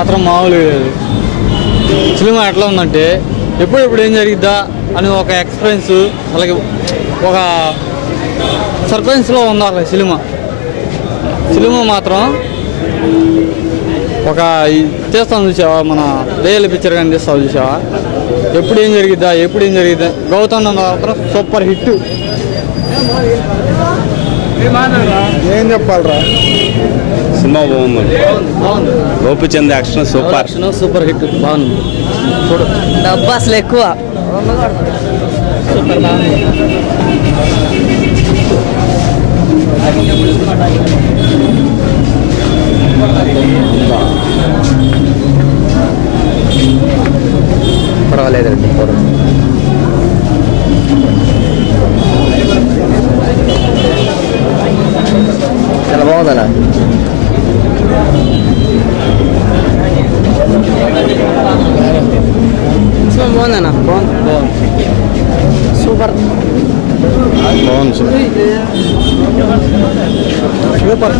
మాత్రం మామూలుగా లేదు సినిమా ఎట్లా ఉందంటే ఎప్పుడెప్పుడు ఏం జరిగిద్దా అని ఒక ఎక్స్పీరియన్స్ అలాగే ఒక సర్ప్రైజ్లో ఉంది అలా సినిమా. సినిమా మాత్రం ఒక చేస్తాం చూసావా? మన రియల్ పిక్చర్ కానీ తీస్తాం చూసావా? ఎప్పుడు ఏం జరిగిద్దా ఎప్పుడు ఏం జరిగిద్దా? గౌతమ్ మాత్రం సూపర్ హిట్ ఏం చెప్పాలరా? సినిమా బాగుంది బాగుంది Gopichand action super. Super hit బాగుంది. డబ్బు అసలు ఎక్కువ. సూపర్ బాగుంది సూపర్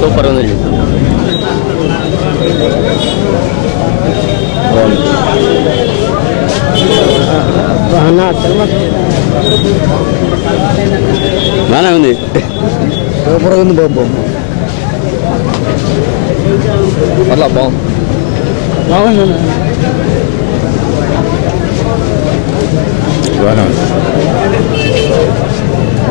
సూపర్ ఉంది బాగానే ఉంది సూపర్ ఉంది బాబు అట్లా బాగుంది బాగుంది బాగానే ఉంది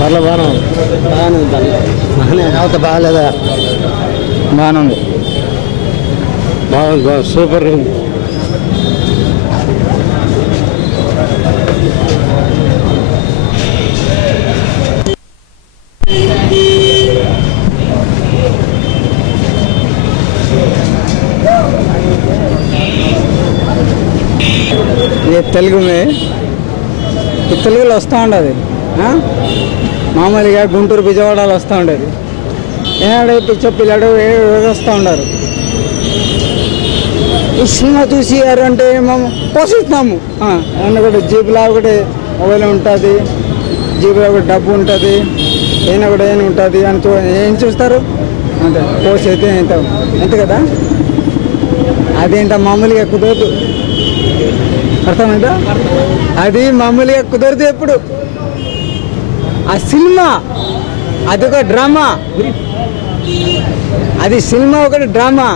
పర్లే బాగానే ఉంది బాగానే ఉంది బాగానే అవత బాగాలేదా? బాగానే ఉంది బాగుంది బాగా సూపర్ ఉంది. తెలుగు మే తెలుగులో వస్తూ ఉండదు? మామూలుగా గుంటూరు విజయవాడలో వస్తూ ఉండేది. ఏనాడు పిచ్చ పిల్లడు వస్తూ ఉండరు. ఈ సినిమా చూసి అంటే మేము పోషిస్తాము. ఏమన్నా కూడా జీబులో ఒకటి మొబైల్ ఉంటుంది జీబులో ఒకటి డబ్బు ఉంటుంది అయినా కూడా ఏం ఉంటుంది అని చూ ఏం చూస్తారు? అంతే పోసి అయితే ఎంత ఎంత కదా? అదేంట మామూలుగా కుదరదు. అర్థమైందా? అది మామూలుగా కుదరదు ఎప్పుడు. ఆ సినిమా అది ఒక డ్రామా. అది సినిమా ఒకటి డ్రామా.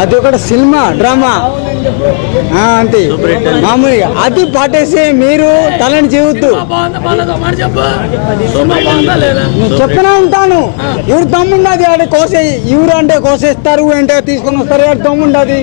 అది ఒకటి సినిమా డ్రామా. ఆ, అంతే. మామూలుగా. అది పాటేసి మీరు తలని చేయవద్దు నేను చెప్పనే ఉంటాను. ఎవరు దమ్ముండది ఆడ కోసే ఎవరు అంటే కోసేస్తారు అంటే తీసుకొని వస్తారు ఆడ దమ్ముండది.